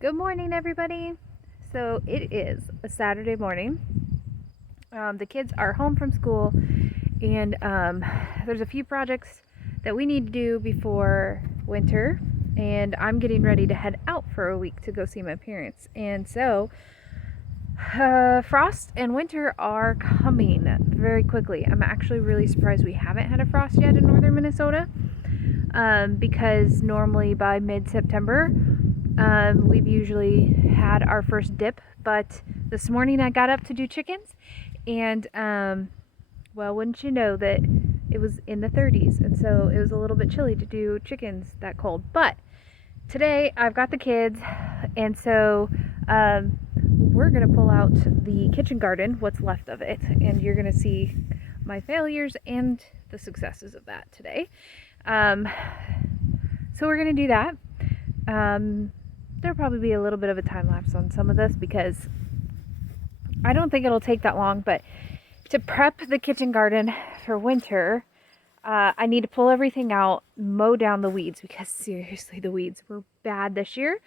Good morning, everybody. So it is a Saturday morning. The kids are home from school, and there's a few projects that we need to do before winter, and I'm getting ready to head out for a week to go see my parents. And so frost and winter are coming very quickly. I'm actually really surprised we haven't had a frost yet in northern Minnesota, because normally by mid-September we've usually had our first dip. But this morning I got up to do chickens, and well, wouldn't you know that it was in the 30s, and so it was a little bit chilly to do chickens that cold. But today I've got the kids, and so we're gonna pull out the kitchen garden, what's left of it, and you're gonna see my failures and the successes of that today. So we're gonna do that. There'll probably be a little bit of a time lapse on some of this because I don't think it'll take that long, but to prep the kitchen garden for winter, I need to pull everything out, mow down the weeds, because seriously, the weeds were bad this year.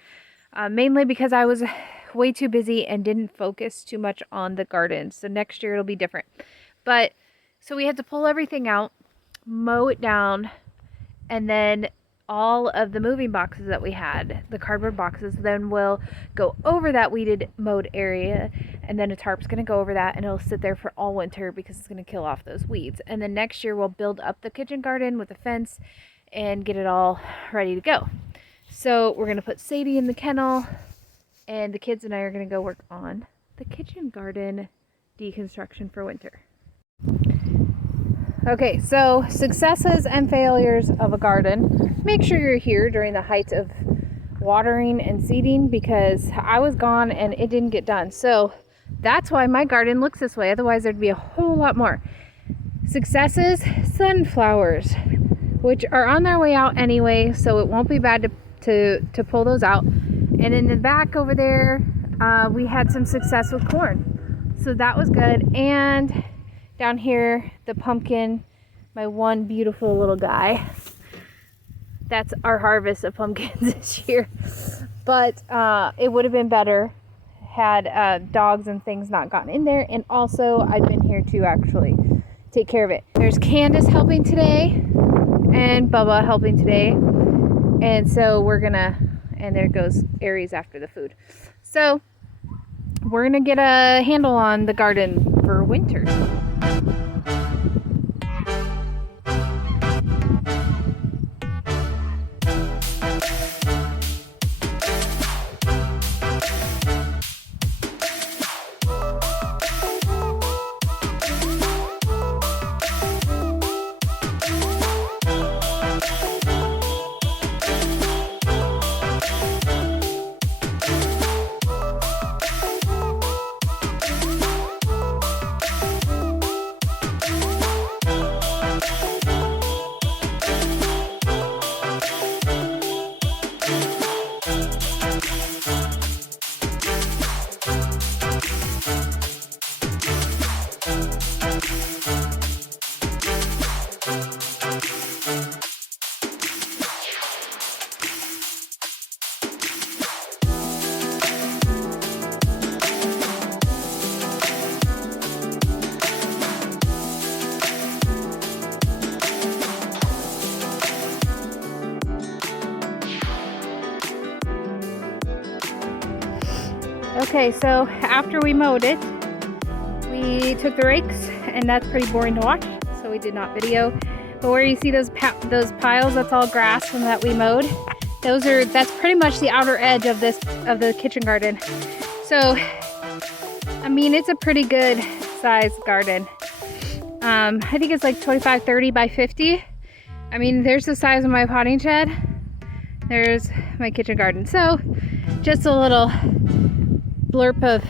Mainly because I was way too busy and didn't focus too much on the garden. So next year it'll be different. But so we had to pull everything out, mow it down, and then all of the moving boxes that we had, the cardboard boxes, then we'll go over that weeded mowed area, and then a tarp's going to go over that, and it'll sit there for all winter because it's going to kill off those weeds. And then next year we'll build up the kitchen garden with a fence and get it all ready to go. So we're going to put Sadie in the kennel, and the kids and I are going to go work on the kitchen garden deconstruction for winter. Okay, so successes and failures of a garden. Make sure you're here during the height of watering and seeding, because I was gone and it didn't get done. So that's why my garden looks this way. Otherwise there'd be a whole lot more. Successes, sunflowers, which are on their way out anyway, so it won't be bad to pull those out. And in the back over there, we had some success with corn. So that was good. And down here, the pumpkin, my one beautiful little guy. That's our harvest of pumpkins this year. But it would have been better had dogs and things not gotten in there. And also, I've been here to actually take care of it. There's Candace helping today, and Bubba helping today. And so we're gonna, and there goes Aries after the food. So we're gonna get a handle on the garden for winter. Okay, so after we mowed it, we took the rakes, and that's pretty boring to watch, so we did not video. But where you see those piles, that's all grass from that we mowed. That's pretty much the outer edge of the kitchen garden. So, I mean, it's a pretty good size garden. I think it's like 25-30 by 50. I mean, there's the size of my potting shed. There's my kitchen garden. So, just a little blurb of,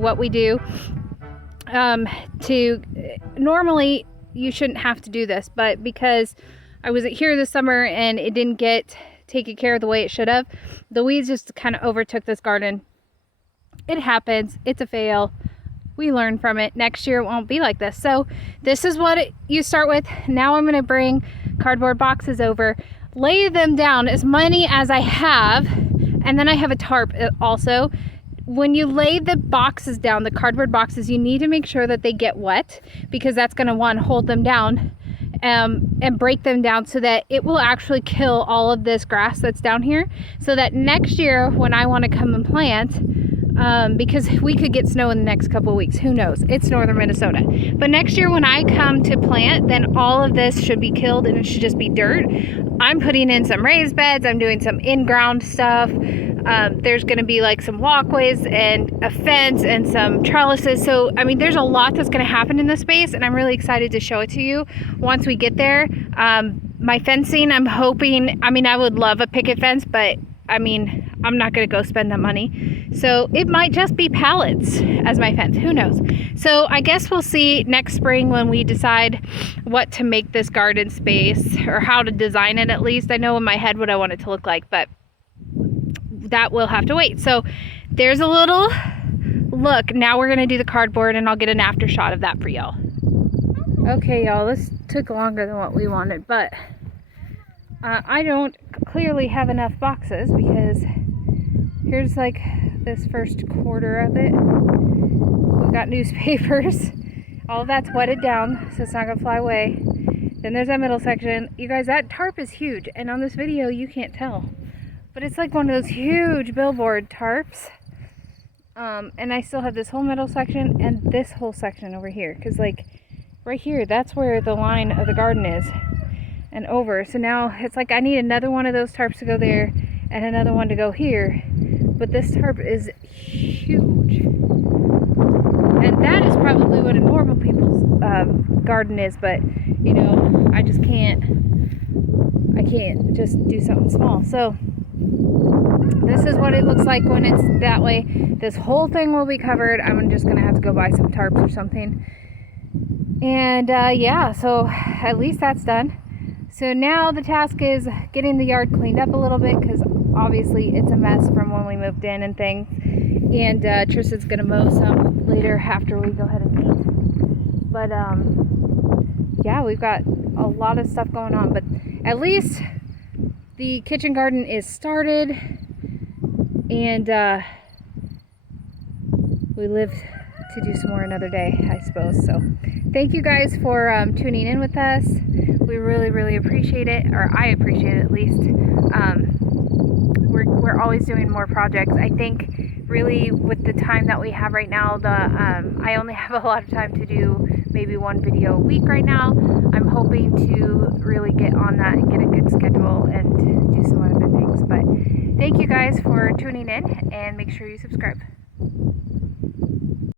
what we do. Normally you shouldn't have to do this, but because I was here this summer and it didn't get taken care of the way it should have, the weeds just kind of overtook this garden. It happens. It's a fail. We learn from it. Next year it won't be like this. So this is what you start with. Now I'm going to bring cardboard boxes over, lay them down, as many as I have, And then I have a tarp also. When you lay the boxes down, the cardboard boxes, you need to make sure that they get wet, because that's going to, one, hold them down and break them down, so that it will actually kill all of this grass that's down here, so that next year when I want to come and plant, because we could get snow in the next couple of weeks, who knows, it's northern Minnesota, but next year when I come to plant, then all of this should be killed and it should just be dirt. I'm putting in some raised beds, I'm doing some in-ground stuff. There's going to be like some walkways and a fence and some trellises. So, I mean, there's a lot that's going to happen in this space, and I'm really excited to show it to you once we get there. My fencing, I'm hoping, I mean, I would love a picket fence, but I mean, I'm not going to go spend that money. So it might just be pallets as my fence. Who knows? So I guess we'll see next spring when we decide what to make this garden space, or how to design it at least. I know in my head what I want it to look like, but that will have to wait. So there's a little look. Now we're gonna do the cardboard, and I'll get an after shot of that for y'all. Okay, y'all, this took longer than what we wanted, but I don't clearly have enough boxes, because here's like this first quarter of it. We've got newspapers. All of that's wetted down, so it's not gonna fly away. Then there's that middle section. You guys, that tarp is huge, and on this video you can't tell, but it's like one of those huge billboard tarps. And I still have this whole middle section and this whole section over here, because like right here, that's where the line of the garden is and over. So now it's like I need another one of those tarps to go there and another one to go here, but this tarp is huge, and that is probably what a normal people's garden is, but you know, I can't just do something small. So this is what it looks like when it's that way. This whole thing will be covered. I'm just gonna have to go buy some tarps or something. And yeah, so at least that's done. So now the task is getting the yard cleaned up a little bit, because obviously it's a mess from when we moved in and things. And Tristan's gonna mow some later after we go ahead and paint. But yeah, we've got a lot of stuff going on, but at least the kitchen garden is started, and we live to do some more another day, I suppose. So thank you guys for tuning in with us. We really appreciate it, or I appreciate it at least. We're always doing more projects. I think really with the time that we have right now, I only have a lot of time to do maybe one video a week right now. I'm hoping to really get on that and get a good schedule and do some other things. But thank you guys for tuning in, and make sure you subscribe.